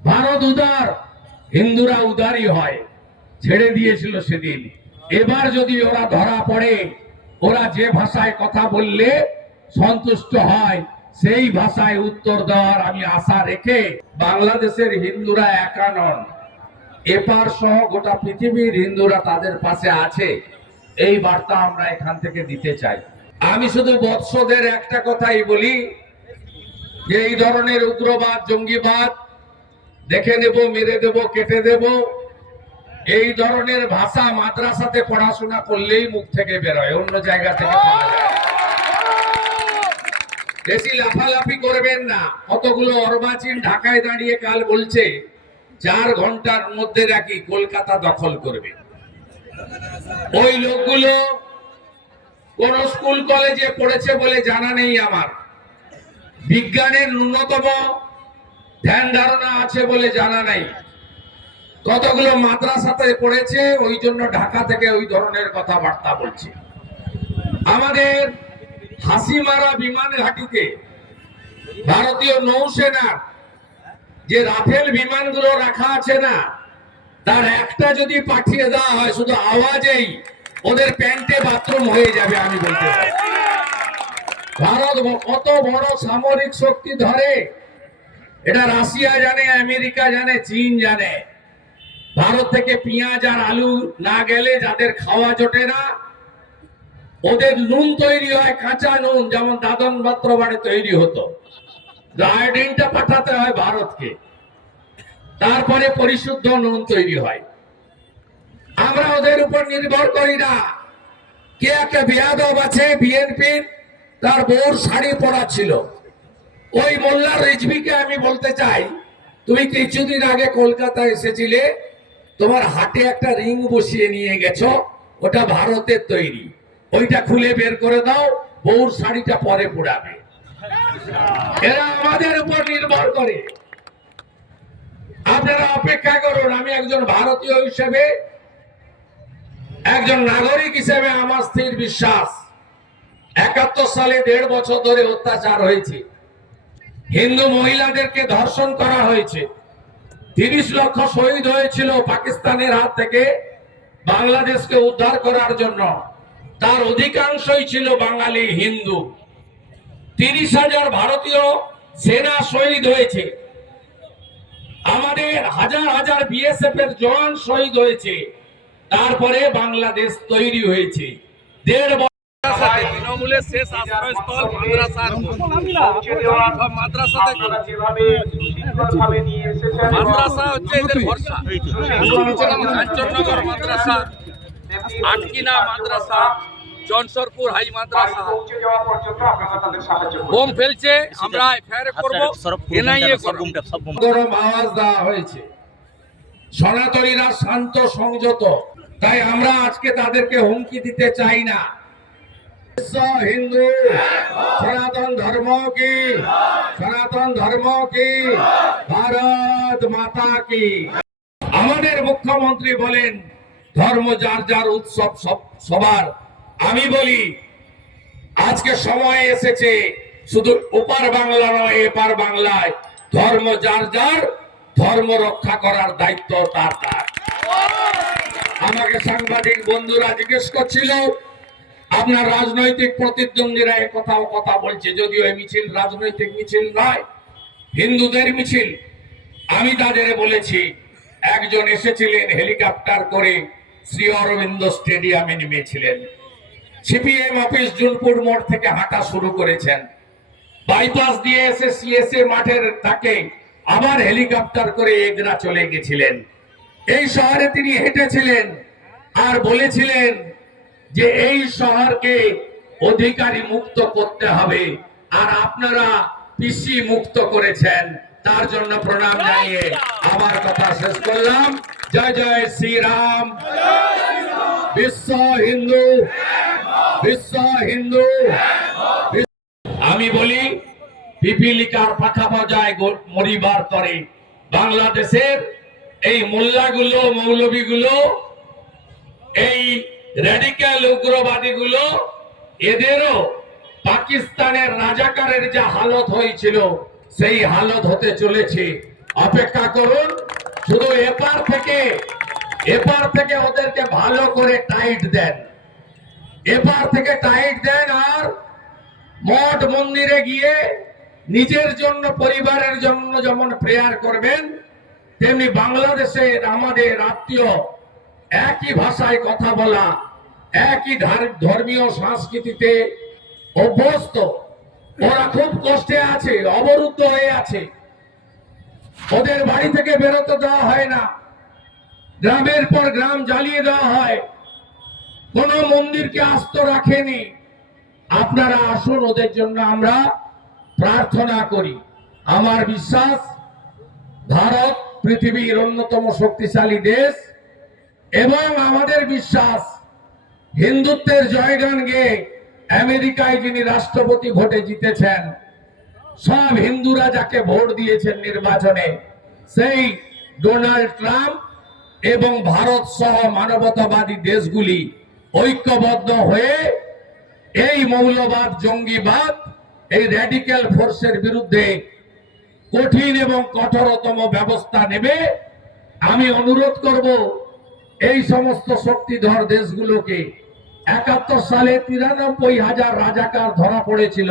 ভারত উদার, হিন্দুরা উদারই হয়। ছেড়ে দিয়েছিল সেদিন। এবার যদি ওরা ধরা পড়ে, ওরা যে ভাষায় কথা বললে সন্তুষ্ট হয়, সেই ভাষায় উত্তর দেওয়ার আমি আশা রেখে বাংলাদেশের হিন্দুরা একা নন। এপার সহ গোটা পৃথিবীর হিন্দুরা তাদের পাশে আছে। এই বার্তা আমরা এখান থেকে দিতে চাই। আমি শুধু বৎসদের একটা কথাই বলি যে এই ধরনের উগ্রবাদ, জঙ্গিবাদ দেখে নেব, মেরে দেব, কেটে দেব। এই ধরনের ভাষা মাদ্রাসাতে পড়াশোনা করলেই মুখ থেকে বেরোয়, অন্য জায়গা থেকে বেশি লাফালাফি করবেন না। কতগুলো অর্বাচীন ঢাকায় দাঁড়িয়ে কাল বলছে, চার ঘণ্টার মধ্যে নাকি কলকাতা দখল করবে। ওই লোকগুলো কোন স্কুল কলেজে পড়েছে বলে জানা নেই আমার। বিজ্ঞানের ন্যূনতম ধ্যান ধারণা আছে বলে জানা নাই। কতগুলো মাদ্রাসাতে পড়েছে, ওই জন্য ঢাকা থেকে ওই ধরনের কথাবার্তা বলছে। আমাদের হাসিমারা বিমান ঘাটিতে ভারতীয় নৌসেনার যে রাফেল বিমানগুলো রাখা আছে না, তার একটা যদি পাঠিয়ে দেওয়া হয়, শুধু আওয়াজেই ওদের প্যান্টে বাথরুম হয়ে যাবে, আমি বলতে পারি। ভারত কত বড় সামরিক শক্তি ধরে? এটা রাশিয়া জানে, আমেরিকা জানে, চীন জানে। ভারত থেকে পেঁয়াজ আর আলু না গেলে যাদের খাওয়া জোটে না, ওদের নুন তৈরি হয়, কাঁচা নুন, যেমন দাদন পাত্র বাড়ি তৈরি হতো। আয়োডিনটা পাঠাতে হয় ভারতকে। তারপরে পরিশুদ্ধ নুন তৈরি হয়। আমরা ওদের উপর নির্ভর করি না। কে একটা বিয়াদব আছে, বিএনপির? তার বউর শাড়ি পরা ছিল। ওই মোল্লা রিজভিকে আমি বলতে চাই, তুমি কিছুদিন আগে কলকাতায় এসেছিলে, তোমার হাটে একটা রিং বসিয়ে নিয়ে গেছো, ওটা ভারতের তৈরি। ওইটা খুলে বের করে দাও, বউর শাড়িটা পরে পোড়াবে। এরা আমাদের উপর নির্ভর করে। আপনারা অপেক্ষা করুন, আমি একজন ভারতীয় হিসেবে, একজন নাগরিক হিসেবে আমার স্থির বিশ্বাস। একাত্তর সালে দেড় বছর ধরে অত্যাচার হয়েছে। হিন্দু মহিলাদেরকে ধর্ষণ করা হয়েছে। তিরিশ লক্ষ শহীদ হয়েছিল পাকিস্তানের হাত থেকে বাংলাদেশকে উদ্ধার করার জন্য। তার অধিকাংশই ছিল বাঙালি হিন্দু। তিরিশ হাজার ভারতীয় সেনা শহীদ হয়েছে। আমাদের হাজার হাজার বিএসএফ এর জওয়ান শহীদ হয়েছে। তারপরে বাংলাদেশ তৈরি হয়েছে। দেড় তৃণমূলের শেষ আশ্রয়স্থল মাদ্রাসার সব মাদ্রাসাতে মাদ্রাসা হচ্ছে এদের ভরসা। কাঞ্চননগর মাদ্রাসা আটকিনা মাদ্রাসা জনসরপুর হাই মাদ্রাসা। বোম ফেলছে আমরা এফআইআর করব। এনআইএ করব গরম আওয়াজ দেওয়া হয়েছে। সনাতনীরা শান্ত সংযত। তাই আমরা আজকে তাদেরকে হুমকি দিতে চাই না। হিন্দু, সনাতন ধর্ম কি? সনাতন ধর্ম কি? ভারত মাতা কি? আমাদের মুখ্যমন্ত্রী বলেন, ধর্ম যার যার উৎসব সব, সবার। আমি বলি, আজকে সময় এসেছে, শুধু ওপার বাংলা নয়, এপার বাংলায়। ধর্ম যার যার, ধর্ম রক্ষা করার দায়িত্ব তার তার। আমাকে সাংবাদিক বন্ধুরা জিজ্ঞেস করছিল আপনার রাজনৈতিক প্রতিদ্বন্দ্বীরা কথাও কথা বলছে, যদিও এই মিছিল রাজনৈতিক মিছিল নয়, হিন্দুদের মিছিল। আমি তাদের বলেছি, একজন এসেছিলেন হেলিকপ্টার করে শ্রী অরবিন্দ স্টেডিয়ামে নেমেছিলেন। সিপিএম অফিস জুনপুর মোড় থেকে হাঁটা শুরু করেছেন। বাইপাস দিয়ে এসে সিএসএ মাঠের তাকে আবার হেলিকপ্টার করে এগরা চলে গেছিলেন। এই শহরে তিনি হেঁটেছিলেন আর বলেছিলেন যে এই শহরকে অধিকারী মুক্ত করতে হবে। আর আপনারা পিসি মুক্ত করেছেন, তার জন্য প্রণাম জানিয়ে আমার কথা শেষ করলাম। জয় জয় শ্রীরাম। বিশ্ব হিন্দু। বিশ্ব হিন্দু। আমি বলি, পিপিলিকার পাখা বাজায় মরিবার করে বাংলাদেশের এই মোল্লাগুলো মৌলবীগুলো এই রেডিক্যাল উগ্রবাদীগুলো এদেরও পাকিস্তানের রাজাকারের যা হালত হয়েছিল, সেই হালত হতে চলেছে। অপেক্ষা করুন, শুধু এপার থেকে এপার থেকে ওদেরকে ভালো করে টাইট দেন। এপার থেকে টাইট দেন আর মঠ মন্দিরে গিয়ে নিজের জন্য, পরিবারের জন্য যেমন প্রেয়ার করবেন, তেমনি বাংলাদেশের আমাদের আত্মীয় একই ভাষায় কথা বলা একই ধর্মীয় সংস্কৃতিতে অভ্যস্ত। ওরা খুব কষ্টে আছে, অবরুদ্ধ হয়ে আছে। ওদের বাড়ি থেকে বেরোতে দেওয়া হয় না। গ্রামের পর গ্রাম জ্বালিয়ে দেওয়া হয়। কোন মন্দিরকে আস্ত রাখেনি। আপনারা আসুন, ওদের জন্য আমরা প্রার্থনা করি। আমার বিশ্বাস, ভারত পৃথিবীর অন্যতম শক্তিশালী দেশ এবং আমাদের বিশ্বাস হিন্দুত্বের জয়গান গেয়ে আমেরিকায় যিনি রাষ্ট্রপতি ভোটে জিতেছেন, সব হিন্দুরা যাকে ভোট দিয়েছেন নির্বাচনে, সেই ডোনাল্ড ট্রাম্প এবং ভারত সহ মানবতাবাদী দেশগুলি ঐক্যবদ্ধ হয়ে এই মৌলবাদ, জঙ্গিবাদ, এই র্যাডিক্যাল ফোর্সের বিরুদ্ধে কঠিন এবং কঠোরতম ব্যবস্থা নেবে। আমি অনুরোধ করব, এই সমস্ত শক্তিধর দেশগুলোকে একাত্তর সালে তিরানব্বই হাজার রাজাকার ধরা পড়েছিল।